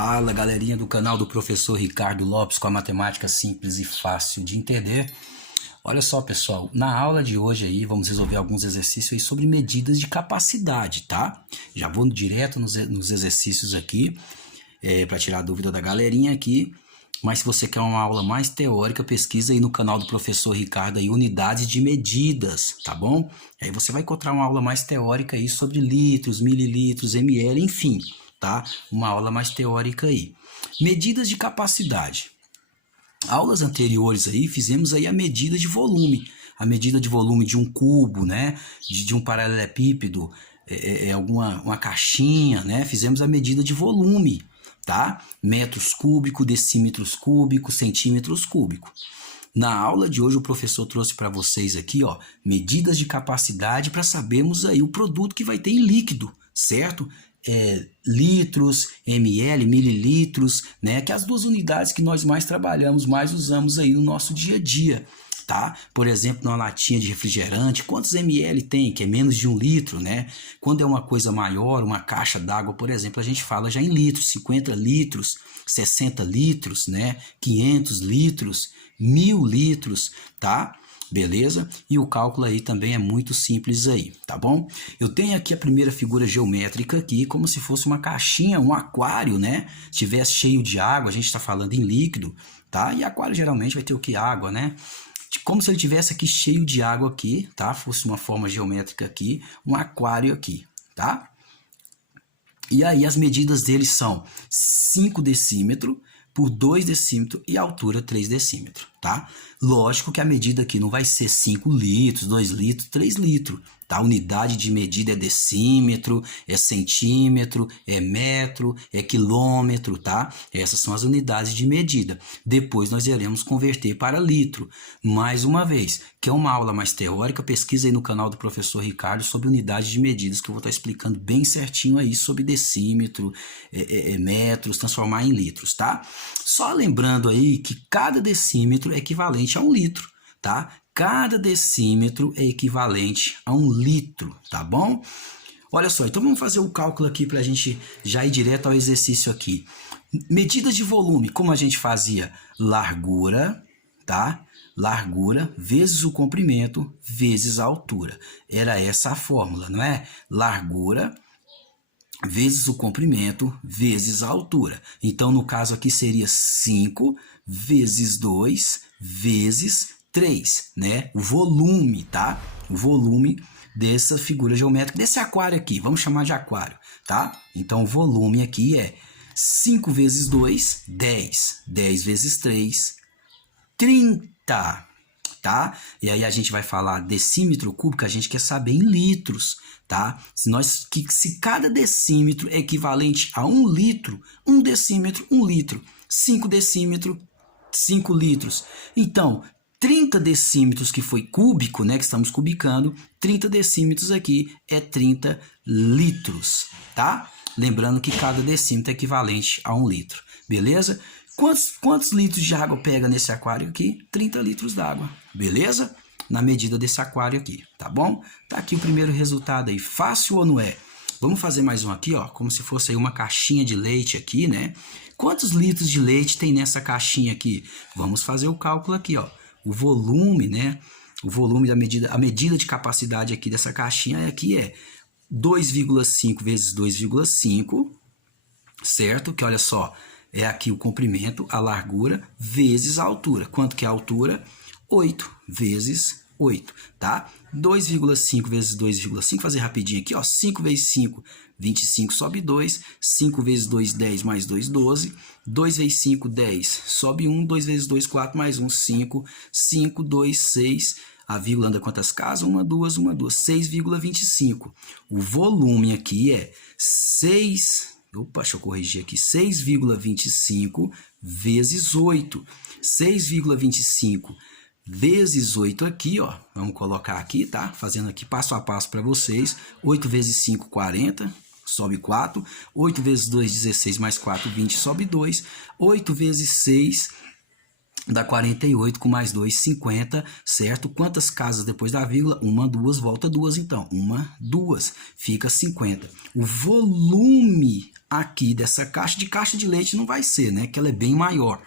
Fala, galerinha do canal do professor Ricardo Lopes com a matemática simples e fácil de entender. Olha só, pessoal, na aula de hoje aí vamos resolver alguns exercícios aí sobre medidas de capacidade, tá? Já vou direto nos exercícios aqui, para tirar a dúvida da galerinha aqui. Mas se você quer uma aula mais teórica, pesquisa aí no canal do professor Ricardo aí, unidades de medidas, tá bom? Aí você vai encontrar uma aula mais teórica aí sobre litros, mililitros, ml, enfim, tá? Uma aula mais teórica aí. Medidas de capacidade. Aulas anteriores aí, fizemos aí a medida de volume. A medida de volume de um cubo, né? De um paralelepípedo, uma caixinha, né? Fizemos a medida de volume, tá? Metros cúbicos, decímetros cúbicos, centímetros cúbicos. Na aula de hoje o professor trouxe para vocês aqui, ó, medidas de capacidade para sabermos aí o produto que vai ter em líquido, certo? Litros, ml, mililitros, né? Que é as duas unidades que nós mais trabalhamos, mais usamos aí no nosso dia a dia, tá? Por exemplo, numa latinha de refrigerante, quantos ml tem? Que é menos de 1 litro, né? Quando é uma coisa maior, uma caixa d'água, por exemplo, a gente fala já em litros, 50 litros, 60 litros, né? 500 litros, 1000 litros, tá? Beleza? E o cálculo aí também é muito simples aí, tá bom? Eu tenho aqui a primeira figura geométrica aqui, como se fosse uma caixinha, um aquário, né? Se tivesse cheio de água, a gente está falando em líquido, tá? E aquário geralmente vai ter o que? Água, né? Como se ele tivesse aqui cheio de água aqui, tá? Fosse uma forma geométrica aqui, um aquário aqui, tá? E aí as medidas dele são 5 decímetros por 2 decímetros e a altura 3 decímetros, tá? Lógico que a medida aqui não vai ser 5 litros, 2 litros, 3 litros, tá? A unidade de medida é decímetro, é centímetro, é metro, é quilômetro, tá? Essas são as unidades de medida. Depois nós iremos converter para litro. Mais uma vez, quer uma aula mais teórica, pesquisa aí no canal do professor Ricardo sobre unidade de medidas, que eu vou estar explicando bem certinho aí sobre decímetro, metros, transformar em litros, tá? Só lembrando aí que cada decímetro é equivalente a 1 litro, tá? Cada decímetro é equivalente a 1 litro, tá bom? Olha só, então vamos fazer o cálculo aqui para a gente já ir direto ao exercício aqui. Medidas de volume, como a gente fazia? Largura, tá? Largura vezes o comprimento vezes a altura. Era essa a fórmula, não é? Largura vezes o comprimento vezes a altura. Então, no caso aqui seria 5 vezes 2 vezes 3, né? O volume, tá? O volume dessa figura geométrica, desse aquário aqui, vamos chamar de aquário, tá? Então, o volume aqui é 5 vezes 2, 10. 10 vezes 3, 30, tá? E aí a gente vai falar decímetro cúbico, a gente quer saber em litros, tá? Se cada decímetro é equivalente a 1 litro, 1 decímetro, 1 litro. 5 decímetros, 5 litros. Então, 30 decímetros que foi cúbico, né, que estamos cubicando, 30 decímetros aqui é 30 litros, tá? Lembrando que cada decímetro é equivalente a 1 litro, beleza? Quantos litros de água pega nesse aquário aqui? 30 litros d'água, beleza? Na medida desse aquário aqui, tá bom? Tá aqui o primeiro resultado aí, fácil ou não é? Vamos fazer mais um aqui, ó, como se fosse aí uma caixinha de leite aqui, né? Quantos litros de leite tem nessa caixinha aqui? Vamos fazer o cálculo aqui, ó. O volume, né? O volume da medida, a medida de capacidade aqui dessa caixinha aqui é 2,5 vezes 2,5, certo? Que olha só, é aqui o comprimento, a largura, vezes a altura. Quanto que é a altura? 8 vezes 8, tá? 2,5 vezes 2,5, fazer rapidinho aqui, ó. 5 vezes 5, 25, sobe 2. 5 vezes 2, 10, mais 2, 12. 2 vezes 5, 10, sobe 1. 2 vezes 2, 4, mais 1, 5. 5, 2, 6. A vírgula anda quantas casas? 1, 2, 1, 2. 6,25. O volume aqui é 6... Opa, deixa eu corrigir aqui. 6,25 vezes 8. 6,25 vezes 8 aqui, ó. Vamos colocar aqui, tá? Fazendo aqui passo a passo para vocês. 8 vezes 5, 40. Sobe 4. 8 vezes 2, 16, mais 4, 20. Sobe 2. 8 vezes 6, dá 48 com mais 2, 50, certo? Quantas casas depois da vírgula? 1, 2, volta 2 então. 1, 2, fica 50. O volume aqui dessa caixa de leite não vai ser, né? Que ela é bem maior.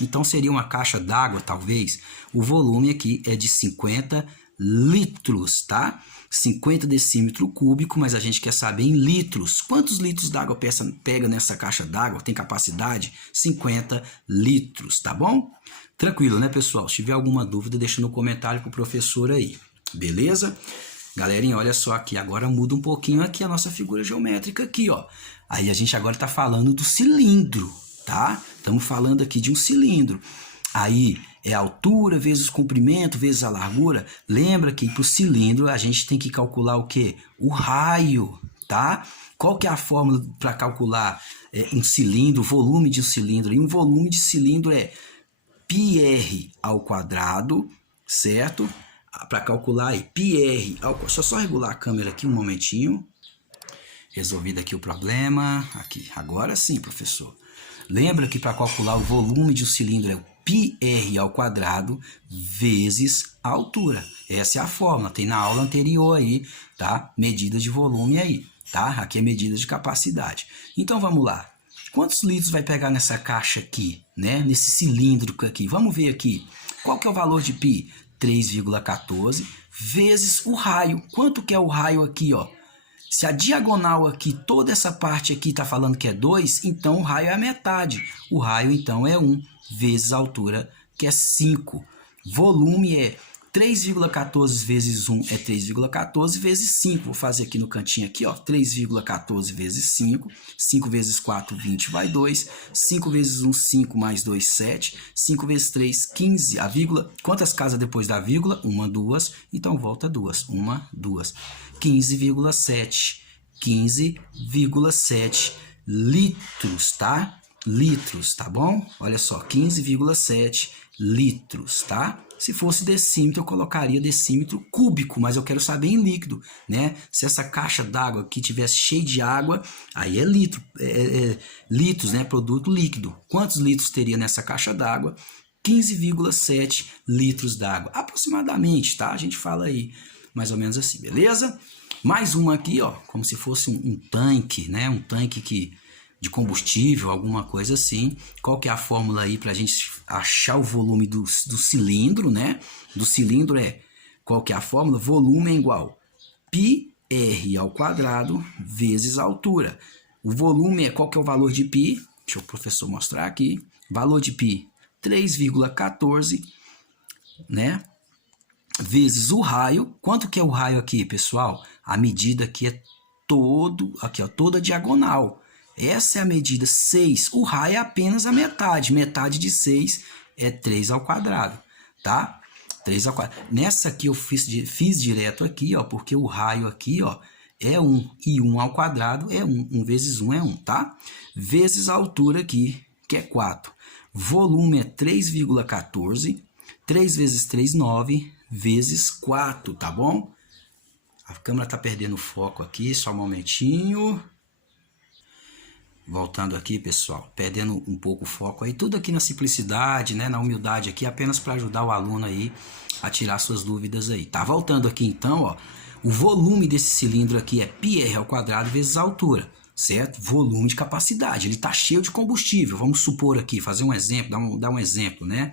Então seria uma caixa d'água, talvez. O volume aqui é de 50 litros, tá? 50 decímetro cúbico, mas a gente quer saber em litros. Quantos litros d'água pega nessa caixa d'água? Tem capacidade? 50 litros, tá bom? Tranquilo, né, pessoal? Se tiver alguma dúvida, deixa no comentário pro professor aí. Beleza? Galerinha, olha só aqui. Agora muda um pouquinho aqui a nossa figura geométrica aqui, ó. Aí a gente agora tá falando do cilindro, tá? Estamos falando aqui de um cilindro. Aí é a altura vezes o comprimento vezes a largura. Lembra que para o cilindro a gente tem que calcular o quê? O raio, tá? Qual que é a fórmula para calcular um cilindro, o volume de um cilindro? E um volume de cilindro é πr ao quadrado, certo? Para calcular aí, πr ao quadrado. Deixa eu só regular a câmera aqui um momentinho. Resolvido aqui o problema. Aqui, agora sim, professor. Lembra que para calcular o volume de um cilindro é o πr ao quadrado vezes a altura. Essa é a fórmula, tem na aula anterior aí, tá? Medida de volume aí, tá? Aqui é medida de capacidade. Então vamos lá. Quantos litros vai pegar nessa caixa aqui, né? Nesse cilindro aqui? Vamos ver aqui. Qual que é o valor de π? 3,14 vezes o raio. Quanto que é o raio aqui, ó? Se a diagonal aqui, toda essa parte aqui está falando que é 2, então o raio é a metade. O raio, então, é 1 vezes a altura, que é 5. Volume é 3,14 vezes 1 é 3,14 vezes 5. Vou fazer aqui no cantinho aqui, ó, 3,14 vezes 5. 5 vezes 4, 20, vai 2. 5 vezes 1, 5, mais 2, 7. 5 vezes 3, 15. A vírgula, quantas casas depois da vírgula? 1, 2. Então, volta 2. 1, 2. 15,7. 15,7 litros, tá? Litros, tá bom? Olha só, 15,7 litros, tá? Se fosse decímetro, eu colocaria decímetro cúbico, mas eu quero saber em líquido, né? Se essa caixa d'água aqui tivesse cheia de água, aí é litro, litros, né? Produto líquido. Quantos litros teria nessa caixa d'água? 15,7 litros d'água, aproximadamente, tá? A gente fala aí mais ou menos assim, beleza? Mais uma aqui, ó, como se fosse um tanque, né? Um tanque de combustível, alguma coisa assim. Qual que é a fórmula aí para a gente achar o volume do cilindro, né? Do cilindro qual que é a fórmula? Volume é igual πr ao quadrado vezes a altura. O volume qual que é o valor de π? Deixa o professor mostrar aqui. Valor de π, 3,14, né? Vezes o raio. Quanto que é o raio aqui, pessoal? A medida aqui é aqui, ó, toda a diagonal. Essa é a medida 6. O raio é apenas a metade. Metade de 6 é 3 ao quadrado, tá? 3 ao quadrado. Nessa aqui eu fiz direto aqui, ó, porque o raio aqui, ó, é 1. E 1 ao quadrado é 1. 1 vezes 1 é 1, tá? Vezes a altura aqui, que é 4. Volume é 3,14. 3 vezes 3, 9. Vezes 4, tá bom? A câmera tá perdendo foco aqui, só um momentinho. Voltando aqui, pessoal, perdendo um pouco o foco aí, tudo aqui na simplicidade, né, na humildade aqui, apenas para ajudar o aluno aí a tirar suas dúvidas aí. Tá voltando aqui então, ó, o volume desse cilindro aqui é πr ao quadrado vezes a altura, certo? Volume de capacidade, ele tá cheio de combustível. Vamos supor aqui, fazer um exemplo, dar um exemplo, né?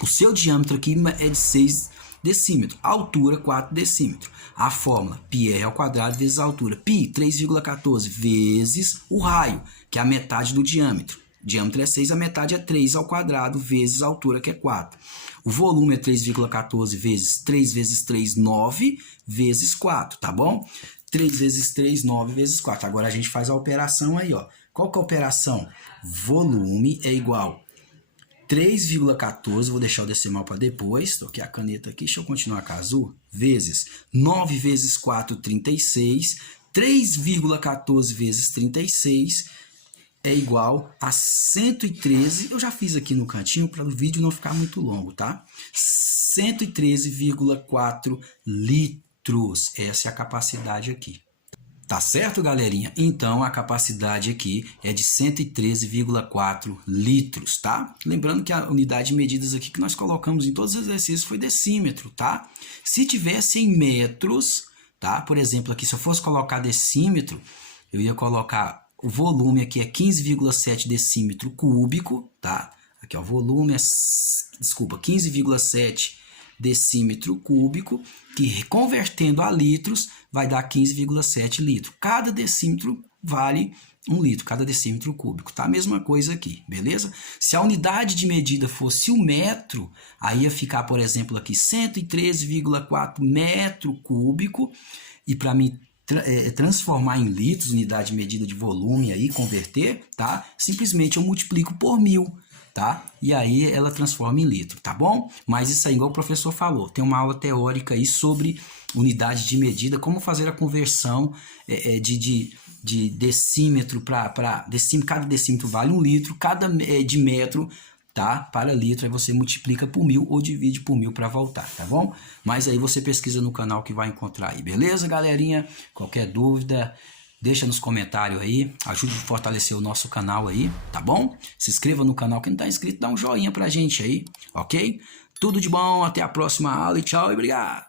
O seu diâmetro aqui é de 6 decímetros, a altura 4 decímetros. A fórmula, πr ao quadrado vezes a altura. Π, 3,14 vezes o raio, que é a metade do diâmetro. O diâmetro é 6, a metade é 3 ao quadrado vezes a altura, que é 4. O volume é 3,14 vezes 3 vezes 3, 9 vezes 4, tá bom? 3 vezes 3, 9 vezes 4. Agora a gente faz a operação aí, ó. Qual que é a operação? Volume é igual 3,14, vou deixar o decimal para depois, toquei a caneta aqui, deixa eu continuar com a azul, vezes 9 vezes 4, 36, 3,14 vezes 36 é igual a 113, eu já fiz aqui no cantinho para o vídeo não ficar muito longo, tá? 113,4 litros, essa é a capacidade aqui. Tá certo, galerinha? Então, a capacidade aqui é de 113,4 litros, tá? Lembrando que a unidade de medidas aqui que nós colocamos em todos os exercícios foi decímetro, tá? Se tivesse em metros, tá? Por exemplo, aqui, se eu fosse colocar decímetro, eu ia colocar o volume aqui é 15,7 decímetro cúbico, tá? Aqui, ó, o volume é, 15,7 decímetro cúbico, que convertendo a litros vai dar 15,7 litros. Cada decímetro vale 1 litro, cada decímetro cúbico, tá? A mesma coisa aqui, beleza? Se a unidade de medida fosse o metro, aí ia ficar, por exemplo, aqui 113,4 metro cúbico, e para mim transformar em litros, unidade de medida de volume aí, converter, tá? Simplesmente eu multiplico por 1000, tá? E aí ela transforma em litro, tá bom? Mas isso aí, igual o professor falou, tem uma aula teórica aí sobre unidade de medida, como fazer a conversão de decímetro para decímetro. Cada decímetro vale 1 litro, cada de metro, tá? Para litro, aí você multiplica por 1000 ou divide por 1000 para voltar, tá bom? Mas aí você pesquisa no canal que vai encontrar aí, beleza, galerinha? Qualquer dúvida, deixa nos comentários aí, ajude a fortalecer o nosso canal aí, tá bom? Se inscreva no canal, quem não tá inscrito, dá um joinha pra gente aí, ok? Tudo de bom, até a próxima aula e tchau e obrigado!